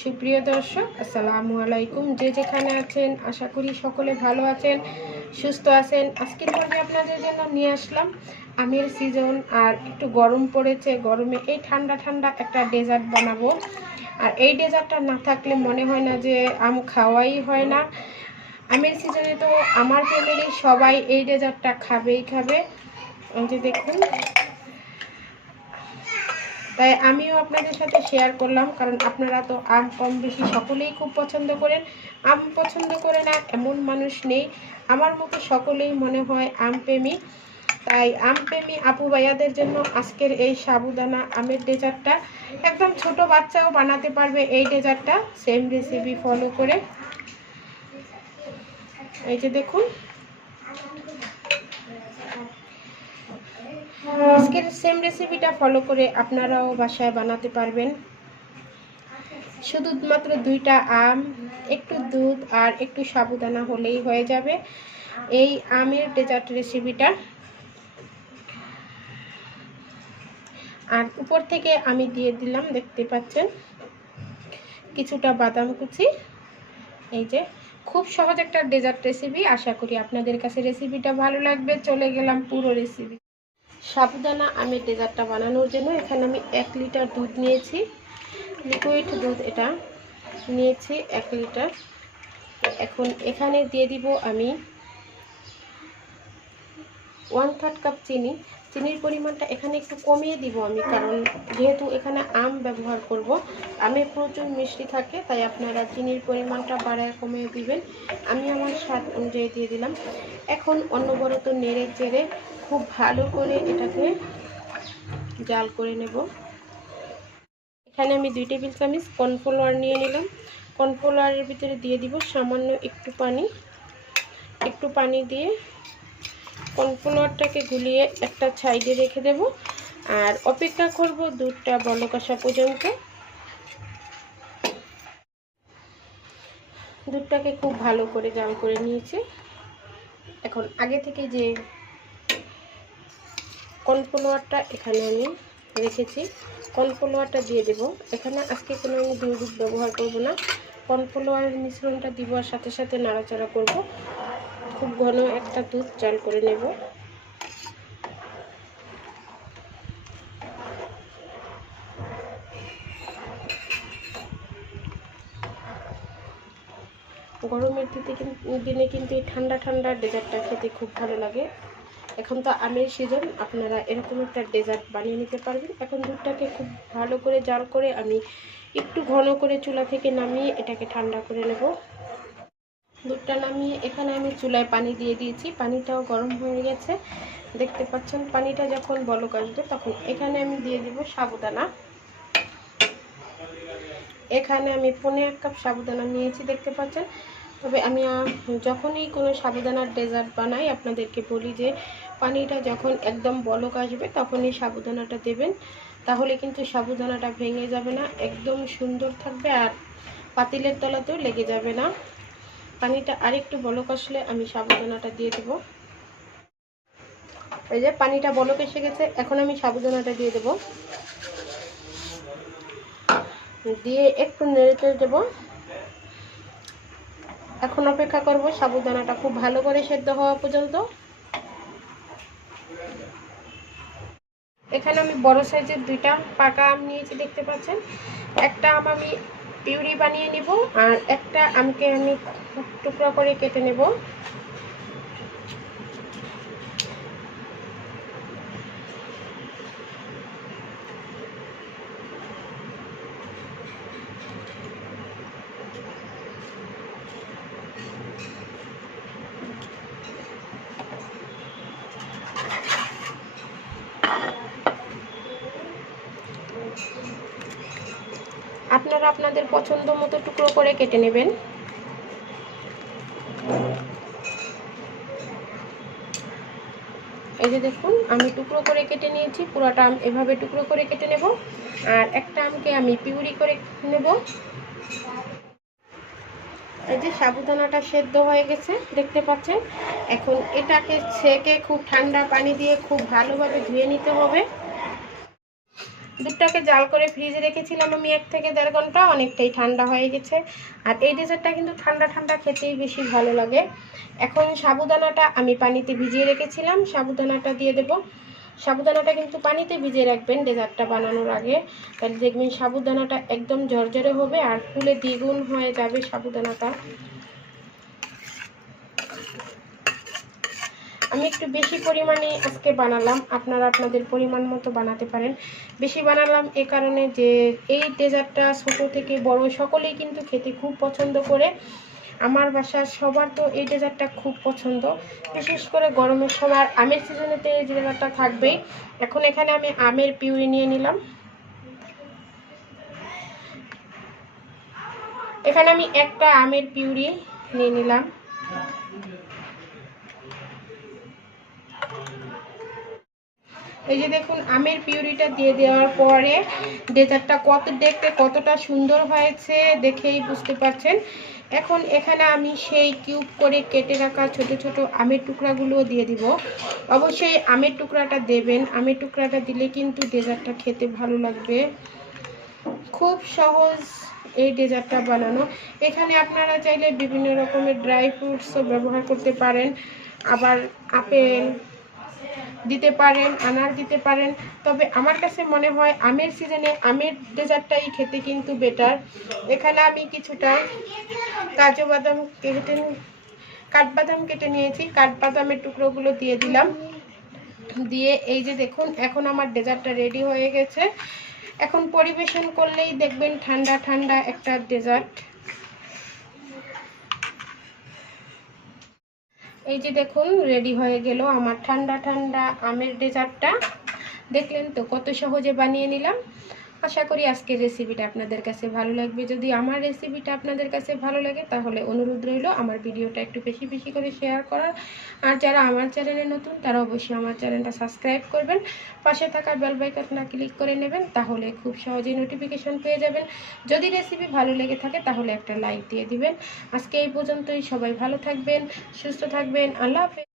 সুপ্রিয় দর্শক, আসসালামু আলাইকুম। যে যেখানে আছেন আশা করি সকলে ভালো আছেন, সুস্থ আছেন। আজকের পর্বে আপনাদের জন্য নিয়ে আসলাম আমের সিজন, আর একটু গরম পড়েছে। গরমে এই ঠান্ডা ঠান্ডা একটা ডেজার্ট বানাবো। আর এই ডেজার্টটা না থাকলে মনে হয় না যে আম খাওয়াই হয় না। আমের সিজনে তো আমার ফ্যামিলির সবাই এই ডেজার্টটা খাবেই খাবে। এই যে দেখুন, তাই আমিও আপনাদের সাথে শেয়ার করলাম, কারণ আপনারা তো আম কম বেশি সকলেই খুব পছন্দ করেন। আম পছন্দ করে না এমন মানুষ নেই। আমার মতো সকলেই মনে হয় আম প্রেমী। তাই আম প্রেমী আপু ভাইয়াদের জন্য আজকের এই সাবুদানা আমের ডেজার্টটা একদম ছোট বাচ্চাও বানাতে পারবে। এই ডেজার্টটা সেম রেসিপি ফলো করে। এই যে দেখুন, আজকের সেম রেসিপিটা ফলো করে আপনারাও বাসায় বানাতে পারবেন। শুধুমাত্র 2টা আম, একটু দুধ আর একটু সাবুদানা হলেই হয়ে যাবে এই আমের ডেজার্ট রেসিপিটা। আর উপর থেকে আমি দিয়ে দিলাম, দেখতে পাচ্ছেন, কিছুটা বাদাম কুচি। এই যে খুব সহজ একটা ডেজার্ট রেসিপি। আশা করি আপনাদের কাছে রেসিপিটা ভালো লাগবে। চলে গেলাম পুরো রেসিপি। সাবুদানা আমের ডেজার্টটা বানানোর জন্য এখানে আমি 1 লিটার দুধ নিয়েছি, লিকুইড দুধ এটা নিয়েছি 1 লিটার। এখন এখানে দিয়ে দিব আমি 1/3 কাপ চিনি। চিনির পরিমাণটা এখানে একটু কমিয়ে দিব আমি, কারণ যেহেতু এখানে আম ব্যবহার করব, আমে প্রচুর মিষ্টি থাকে, তাই আপনারা চিনির পরিমাণটা বাড়ায় কমিয়ে দিবেন। আমি আমার স্বাদ অনুযায়ী দিয়ে দিলাম। এখন অনবরত নেড়ে চেড়ে খুব ভালো করে এটাকে জাল করে নেব। এখানে আমি 2 টেবিল চামচ কর্নফ্লাওয়ার নিয়ে নিলাম। কর্নফ্লাওয়ারের ভিতরে দিয়ে দিব সামান্য একটু পানি। একটু পানি দিয়ে কর্নফ্লাওয়ারটাকে গুলিয়ে একটা সাইডে রেখে দেব, আর অপেক্ষা করব দুধটা বলক আসা পর্যন্ত। দুধটাকে খুব ভালো করে জাল করে নিয়েছি। এখন আগে থেকে যে কর্নফ্লাওয়ারটা এখানে আমি রেখেছি, কর্নফ্লাওয়ারটা দিয়ে দেব। এখানে আজকে কোনো আমি দুধ ব্যবহার করব না। কর্নফ্লাওয়ারের মিশ্রণটা দিব আর সাথে সাথে নাড়াচাড়া করব। খুব ঘন একটা দুধ জাল করে নেব। গরমের দিনে কিন্তু এই ঠান্ডা ঠান্ডা ডেজার্টটা খেতে খুব ভালো লাগে। এখন তো আমের সিজন, আপনারা এরকম একটা ডেজার্ট বানিয়ে নিতে পারবেন। এখন দুধটাকে খুব ভালো করে জাল করে আমি একটু ঘন করে চুলা থেকে নামিয়ে এটাকে ঠান্ডা করে নেব। দুধটা নামিয়ে এখানে আমি চুলায় পানি দিয়ে দিয়েছি। পানিটাও গরম হয়ে গেছে, দেখতে পাচ্ছেন। পানিটা যখন বলক আসবে তখন এখানে আমি দিয়ে দিব সাবুদানা। এখানে আমি 1/4 কাপ সাবুদানা নিয়েছি, দেখতে পাচ্ছেন। তবে আমি যখনই কোনো সাবুদানার ডেজার্ট বানাই আপনাদেরকে বলি যে পানিটা যখন একদম বলক আসবে তখনই সাবুদানাটা দেবেন, তাহলে কিন্তু সাবুদানাটা ভেঙে যাবে না, একদম সুন্দর থাকবে আর পাতিলের তলাতেও লেগে যাবে না। পানিটা আরেকটু বলক আসলে আমি সাবুদানাটা দিয়ে দেব। এই যে পানিটা বলক এসে গেছে, এখন আমি সাবুদানাটা দিয়ে দেব। দিয়ে একটু নেড়ে চেড়ে দেবো। এখন অপেক্ষা করব সাবুদানাটা খুব ভালো করে সেদ্ধ হওয়া পর্যন্ত। এখানে আমি বড় সাইজের 2টা পাকা আম নিয়েছি, দেখতে পাচ্ছেন। একটা আম আমি পিউরি বানিয়ে নিব, আর একটা আমকে আমি টুকরো করে কেটে নেব। আপনারা আপনাদের পছন্দ মতো টুকরো করে কেটে নেবেন। এই যে দেখুন, আমি টুকরো করে কেটে নিয়েছি। পুরোটা আম এভাবে টুকরো করে কেটে নেব, আর একটা আমকে আমি পিউরি করে নেব। এই যে সাবুদানাটা সেদ্ধ হয়ে গেছে, দেখতে পাচ্ছেন। এখন এটাকে ছেঁকে খুব ঠান্ডা পানি দিয়ে খুব ভালোভাবে ধুয়ে নিতে হবে। দুধটাকে জাল করে ফ্রিজে রেখেছিলাম আমি 1 থেকে 1.5 ঘন্টা, অনেকটাই ঠান্ডা হয়ে গেছে। আর এই ডেজার্টটা কিন্তু ঠান্ডা ঠান্ডা খেতেই বেশি ভালো লাগে। এখন সাবুদানাটা আমি পানিতে ভিজিয়ে রেখেছিলাম, সাবুদানাটা দিয়ে দেব। সাবুদানাটা কিন্তু পানিতে ভিজিয়ে রাখবেন ডেজার্টটা বানানোর আগে, তাহলে দেখবেন সাবুদানাটা একদম ঝরঝরে হবে আর ফুলে দ্বিগুণ হয়ে যাবে সাবুদানাটা। আমি একটু বেশি পরিমাণে আজকে বানালাম, আপনারা আপনাদের পরিমাণ মতো বানাতে পারেন। বেশি বানালাম এ কারণে যে এই ডেজার্টটা ছোট থেকে বড় সকলেই কিন্তু খেতে খুব পছন্দ করে। আমার বাসার সবার তো এই ডেজার্টটা খুব পছন্দ, বিশেষ করে গরমের সময় আমের সিজনেতে এই ডেজার্টটা থাকবেই। এখন এখানে আমি আমের পিউরি নিয়ে নিলাম। এখানে আমি একটা আমের পিউরি নিয়ে নিলাম। এই যে দেখুন আমের পিউরিটা দিয়ে দেওয়ার পরে ডেজার্টটা দেখতে কতটা সুন্দর হয়েছে দেখেই বুঝতে পারছেন। এখন এখানে আমি সেই কিউব করে কেটে রাখা ছোট ছোট আমের টুকরাগুলো দিয়ে দিব। অবশ্যই আমের টুকরাটা দেবেন, আমের টুকরাটা দিলে কিন্তু ডেজার্টটা খেতে ভালো লাগবে। খুব সহজ এই ডেজার্টটা বানানো। এখানে আপনারা চাইলে বিভিন্ন রকমের ড্রাই ফ্রুটসও ব্যবহার করতে পারেন, আবার আপেল দিতে পারেন, আনার দিতে পারেন। তবে আমার কাছে মনে হয় আমের সিজনে আমের ডেজার্টটাই খেতে কিন্তু বেটার। এখানে আমি কিছুটা কাঠবাদাম কেটে নিয়েছি, কাঠবাদামের টুকরোগুলো দিয়ে দিলাম। দিয়ে এই যে দেখুন এখন আমার ডেজার্টটা রেডি হয়ে গেছে। এখন পরিবেশন করলেই দেখবেন ঠান্ডা ঠান্ডা একটা ডেজার্ট। এই যে দেখুন রেডি হয়ে গেল আমার ঠান্ডা ঠান্ডা আমের ডেজার্টটা। দেখলেন তো কত সহজে বানিয়ে নিলাম। আশা করি আজকের রেসিপিটা আপনাদের কাছে ভালো লাগবে। যদি আমার রেসিপিটা আপনাদের কাছে ভালো লাগে তাহলে অনুরোধ রইল আমার ভিডিওটা একটু বেশি বেশি করে শেয়ার করার। আর যারা আমার চ্যানেলে নতুন তারা অবশ্যই আমার চ্যানেলটা সাবস্ক্রাইব করবেন, পাশে থাকা বেল আইকনটা ক্লিক করে নেবেন, তাহলে খুব সহজেই নোটিফিকেশন পেয়ে যাবেন। যদি রেসিপি ভালো লেগে থাকে তাহলে একটা লাইক দিয়ে দিবেন। আজকে এই পর্যন্তই, সবাই ভালো থাকবেন, সুস্থ থাকবেন, আল্লাহ হাফেজ।